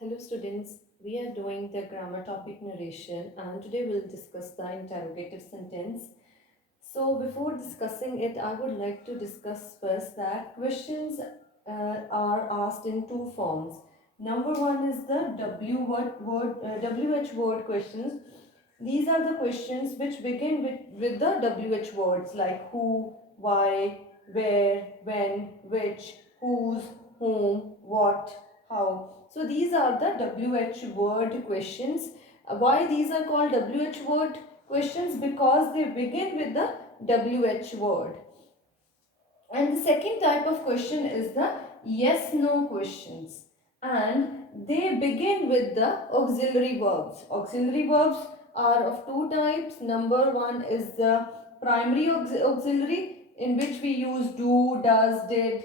Hello students, we are doing the grammar topic narration and today we'll discuss the interrogative sentence. So before discussing it, I would like to discuss first that questions are asked in two forms. Number one is the WH word questions. These are the questions which begin with the WH words like who, why, where, when, which, whose, whom, what, how. So these are the WH word questions. Why these are called WH word questions? Because they begin with the WH word. And the second type of question is the yes no questions, and they begin with the auxiliary verbs. Auxiliary verbs are of two types. Number one is the primary auxiliary, in which we use do, does, did,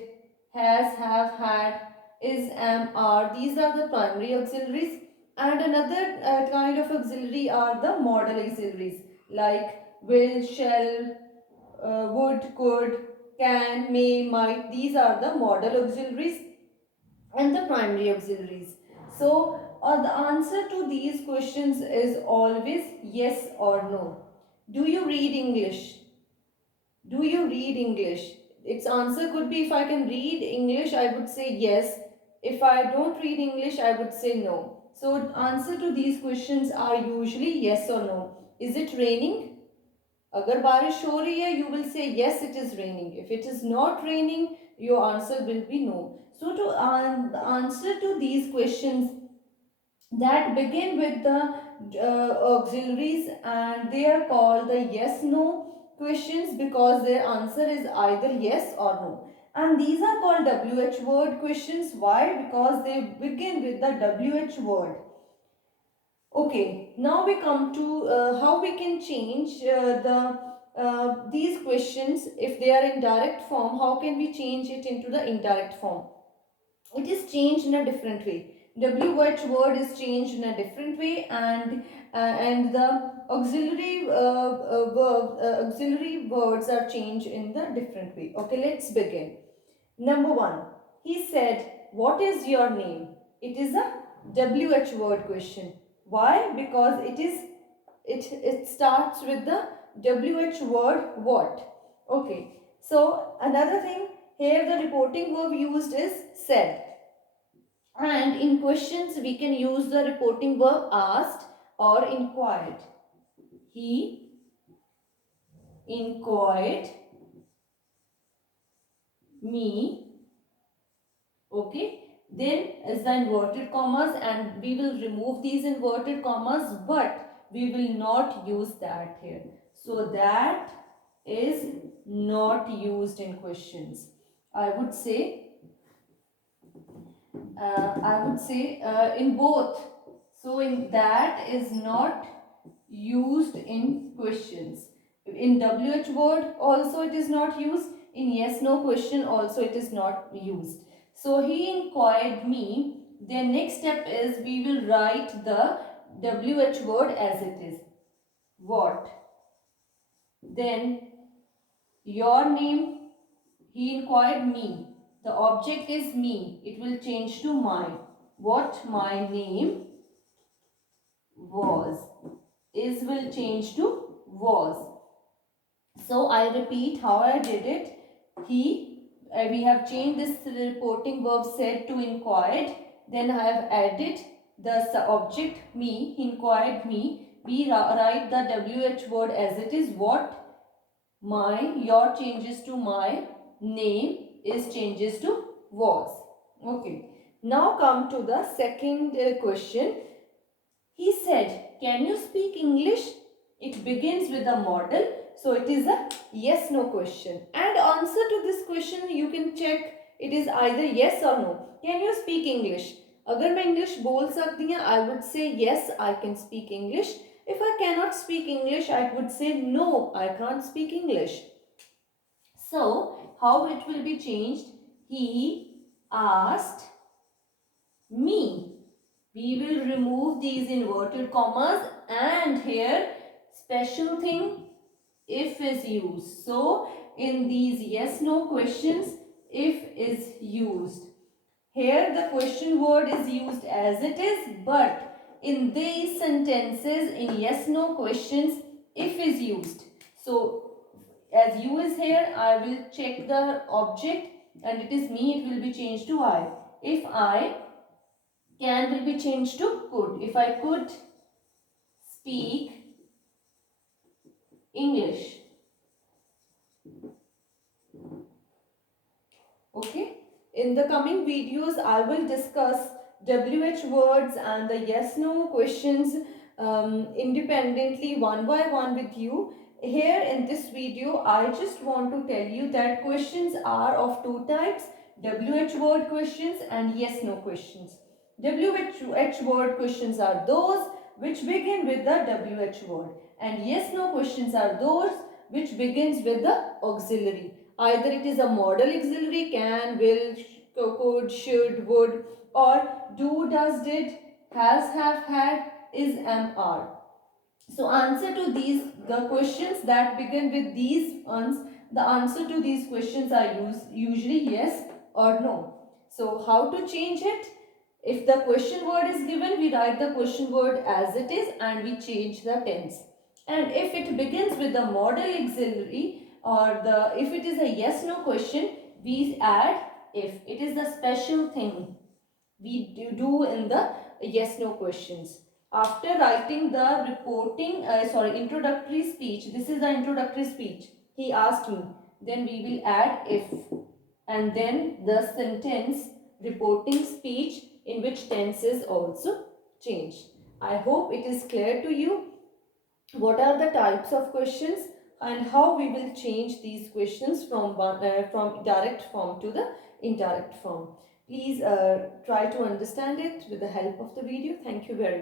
has, have, had, is, am, are. These are the primary auxiliaries. And another kind of auxiliary are the modal auxiliaries like will, shall, would, could, can, may, might. These are the modal auxiliaries and the primary auxiliaries. So, the answer to these questions is always yes or no. Do you read English? Do you read English? Its answer could be if I can read English, I would say yes. If I don't read English, I would say no. So, answer to these questions are usually yes or no. Is it raining? अगर बारिश हो रही है, you will say yes, it is raining. If it is not raining, your answer will be no. So to answer to these questions that begin with the auxiliaries, and they are called the yes no questions because their answer is either yes or no. And these are called WH word questions. Why? Because they begin with the WH word. Okay, now we come to how we can change these questions. If they are in direct form, how can we change it into the indirect form? It is changed in a different way. WH word is changed in a different way, and the auxiliary words are changed in the different way. Okay, let's begin. Number one, he said, "What is your name?" It is a WH word question. Why? Because it starts with the WH word what. Okay. So another thing here, the reporting verb used is said. And in questions we can use the reporting verb asked or inquired. He inquired me. Okay, then is the inverted commas, and we will remove these inverted commas, but we will not use that here. So that is not used in questions. I would say in both. So in that is not used in questions. In WH word also it is not used. In yes no question also it is not used. So he inquired me. Then next step is we will write the WH word as it is. What? Then your name. He inquired me. The object is me. It will change to my. What my name was. Is will change to was. So I repeat how I did it. We have changed this reporting verb said to inquired. Then I have added the object me. He inquired me. We write the WH word as it is. What my, your changes to my, name is changes to was. Okay. Now come to the second question. He said, "Can you speak English?" It begins with a modal. So it is a yes no question. And answer to this question you can check. It is either yes or no. Can you speak English? अगर मैं English बोल सकती हूँ, I would say yes, I can speak English. If I cannot speak English, I would say no, I can't speak English. So how it will be changed? He asked me. We will remove these inverted commas, and here special thing, if is used. So in these yes no questions, if is used. Here the question word is used as it is, but in these sentences, in yes no questions, if is used. So as you is here, I will check the object and it is me, it will be changed to I. If I, can will be changed to could. If I could speak English. Okay. In the coming videos, I will discuss WH words and the yes no questions independently one by one with you. Here in this video, I just want to tell you that questions are of two types: WH word questions and yes no questions. WH word questions are those which begin with the WH word, and yes no questions are those which begins with the auxiliary. Either it is a modal auxiliary: can, will, could, should, would, or do, does, did, has, have, had, is, am, are. So answer to these, the questions that begin with these ones, the answer to these questions are usually yes or no. So how to change it? If the question word is given, we write the question word as it is and we change the tense. And if it begins with the modal auxiliary, or if it is a yes no question, we add if. It is the special thing we do in the yes no questions. After writing the introductory speech, this is the introductory speech, he asked me, then we will add if, and then the sentence reporting speech in which tense is also changed. I hope it is clear to you what are the types of questions and how we will change these questions from direct form to the indirect form. Please try to understand it with the help of the video. Thank you very much.